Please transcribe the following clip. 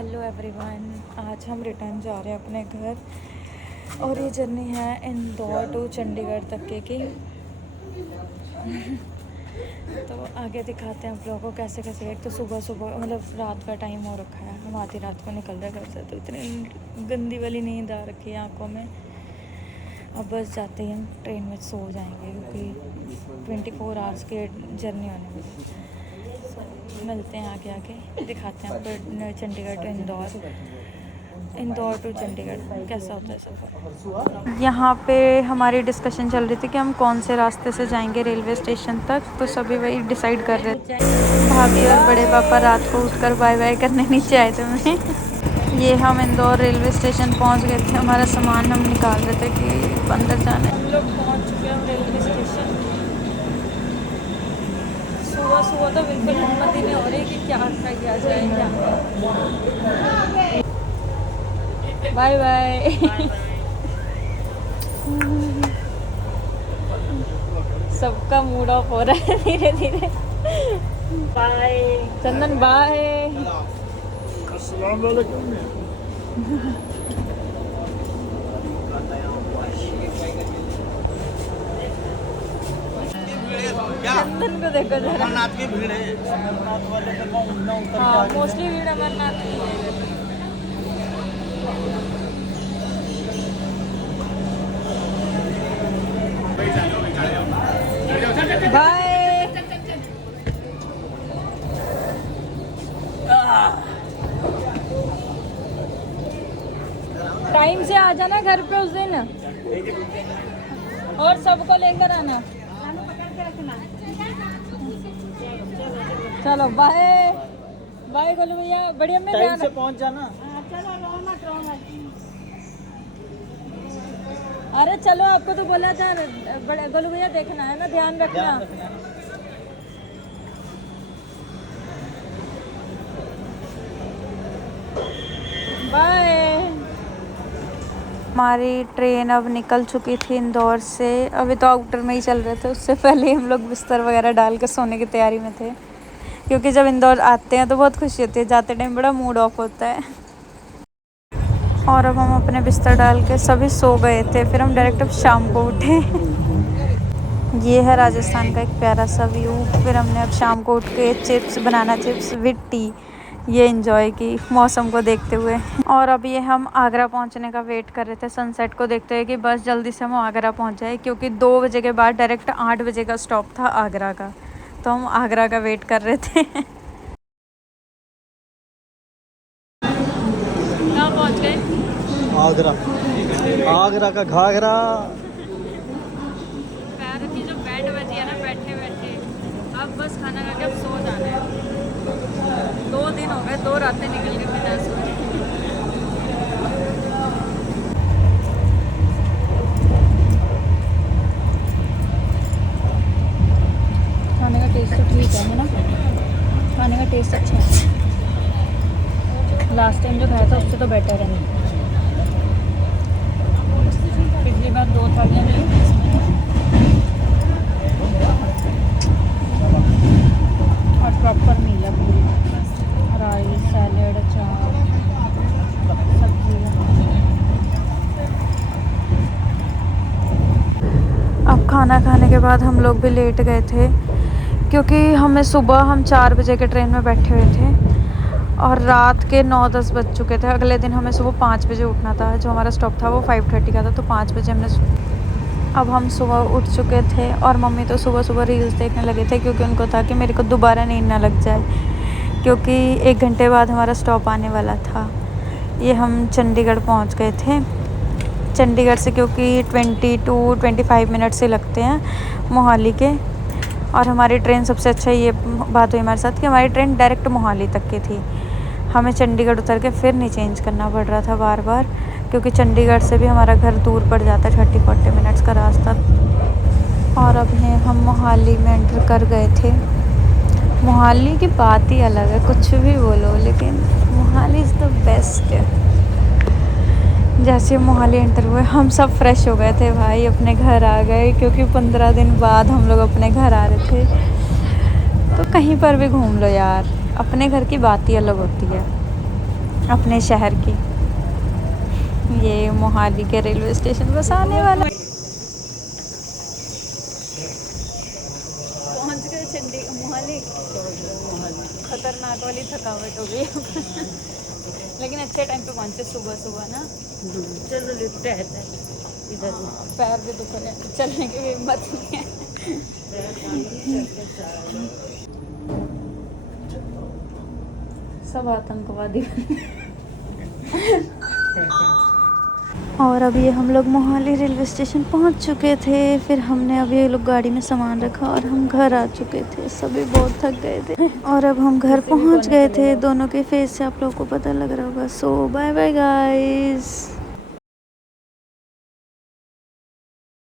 Hello everyone, आज हम return जा रहे हैं अपने घर और ये जर्नी है इंदौर टू चंडीगढ़ तक की। तो आगे दिखाते हैं आप लोगों को कैसे कैसे। एक तो सुबह सुबह मतलब रात का टाइम हो रखा है, हम आधी रात को निकल रहे घर से, तो इतनी गंदी वाली नींद आ रखी है आँखों में। अब बस जाते ही हम ट्रेन में सो जाएंगे क्योंकि 24 आवर्स की जर्नी होने वाली। मिलते हैं आगे आगे, दिखाते हैं आपको चंडीगढ़ टू इंदौर टू चंडीगढ़ कैसा होता है सफ़र। यहाँ पे हमारी डिस्कशन चल रही थी कि हम कौन से रास्ते से जाएंगे रेलवे स्टेशन तक, तो सभी वही डिसाइड कर रहे थे। भाभी और बड़े पापा रात को उठकर बाय बाय करने नीचे आए थे हमें। ये हम इंदौर रेलवे स्टेशन पहुँच गए थे, हमारा सामान हम निकाल रहे थे कि अंदर जाना है। हम लोग पहुँच चुके हैं रेलवे स्टेशन। सुबह सुबह तो बिल्कुल हिम्मत ही नहीं हो रही कि क्या किया जाए क्या। Bye bye. सबका मूड ऑफ हो रहा है धीरे धीरे। Bye Chandan, bye. अस्सलाम वालेकुम। चंदन को देखो जरा, अमरनाथ की भीड़ है। अमरनाथ वाले तो हाँ, मोस्टली भीड़ अमरनाथ की है। बाय। टाइम से आ जाना घर पे उस दिन और सबको लेकर आना। चलो बाय बाय गोलू भैया, बढ़िया में टाइम से पहुंच जाना। अरे चलो, आपको तो बोला था बड़े गोलू भैया, देखना है ना, ध्यान रखना। बाय। हमारी ट्रेन अब निकल चुकी थी इंदौर से। अभी तो आउटर में ही चल रहे थे, उससे पहले हम लोग बिस्तर वगैरह डाल के सोने की तैयारी में थे, क्योंकि जब इंदौर आते हैं तो बहुत खुशी होती है, जाते टाइम बड़ा मूड ऑफ होता है। और अब हम अपने बिस्तर डाल के सभी सो गए थे, फिर हम डायरेक्ट अब शाम को उठे। ये है राजस्थान का एक प्यारा सा व्यू। फिर हमने अब शाम को उठ के chips, banana chips with T ये एंजॉय की मौसम को देखते हुए। और अब ये हम आगरा पहुंचने का वेट कर रहे थे, सनसेट को देखते हुए कि बस जल्दी से हम आगरा पहुंच जाए, क्योंकि 2 बजे के बाद डायरेक्ट 8 बजे का स्टॉप था आगरा का, तो हम आगरा का वेट कर रहे थे। कहाँ पहुंच गए? आगरा। आगरा का घाघरा। पैर की जो बैंड बजी है ना बैठे बैठे, अब बस खाना खा के अब सो जाना है। 2 दिन हो गए, 2 रातें निकल गई बिना सोए। खाने का टेस्ट तो ठीक है ना, खाने का टेस्ट अच्छा है। लास्ट टाइम जो खाया था उससे तो बेटर है। पिछली बार 2 थालियाँ मिली और प्रॉपर मील है पूरी, राइस, सैलेड, अचार, सब्जी। अब खाना खाने के बाद हम लोग भी लेट गए थे, क्योंकि हम 4 बजे के ट्रेन में बैठे हुए थे और रात के 9-10 बज चुके थे। अगले दिन हमें सुबह 5 बजे उठना था, जो हमारा स्टॉप था वो 5:30 का था, तो 5 बजे अब हम सुबह उठ चुके थे और मम्मी तो सुबह सुबह रील्स देखने लगे थे, क्योंकि उनको था कि मेरे को दोबारा नींद ना लग जाए, क्योंकि 1 घंटे बाद हमारा स्टॉप आने वाला था। ये हम चंडीगढ़ पहुंच गए थे। चंडीगढ़ से क्योंकि 22-25 मिनट से लगते हैं मोहाली के, और हमारी ट्रेन सबसे अच्छा ये बात हुई हमारे साथ कि हमारी ट्रेन डायरेक्ट मोहाली तक की थी। हमें चंडीगढ़ उतर के फिर नहीं चेंज करना पड़ रहा था बार बार, क्योंकि चंडीगढ़ से भी हमारा घर दूर पड़ जाता है, 30-40 मिनट्स का रास्ता। और अब हम मोहाली में एंटर कर गए थे। मोहाली की बात ही अलग है, कुछ भी बोलो, लेकिन मोहाली इज़ द बेस्ट। जैसे मोहाली एंटर हुए हम सब फ्रेश हो गए थे भाई, अपने घर आ गए, क्योंकि 15 दिन बाद हम लोग अपने घर आ रहे थे। तो कहीं पर भी घूम लो यार, अपने घर की बात ही अलग होती है। अपने शहर की। ये मोहाली के रेलवे स्टेशन बस आने वाला। पहुंच गए चंडी मोहाली। खतरनाक वाली थकावट हो गई लेकिन अच्छे टाइम पे पहुंचे, सुबह सुबह ना। चलो लिफ्ट है इधर। पैर भी दुख रहे हैं, चलने की भी हिम्मत नहीं है। सब आतंकवादी और अभी हम लोग मोहाली रेलवे स्टेशन पहुंच चुके थे। फिर हमने अभी ये लोग गाड़ी में सामान रखा और हम घर आ चुके थे। सभी बहुत थक गए थे और अब हम घर पहुंच गए थे। दोनों के फेस से आप लोगों को पता लग रहा होगा। सो बाय बाय गाइस।